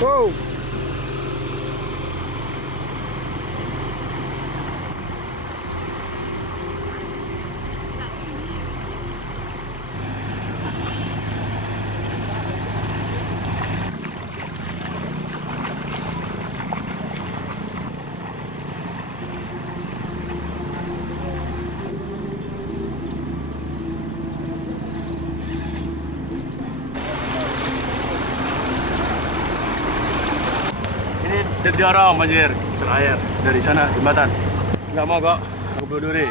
Wow. Ini diorong banjir, air dari sana jembatan. Nggak mau kok, aku Broduri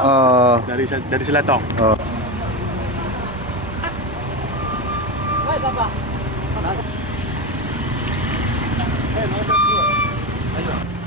Oh. dari Seletong. Oh. Ayo.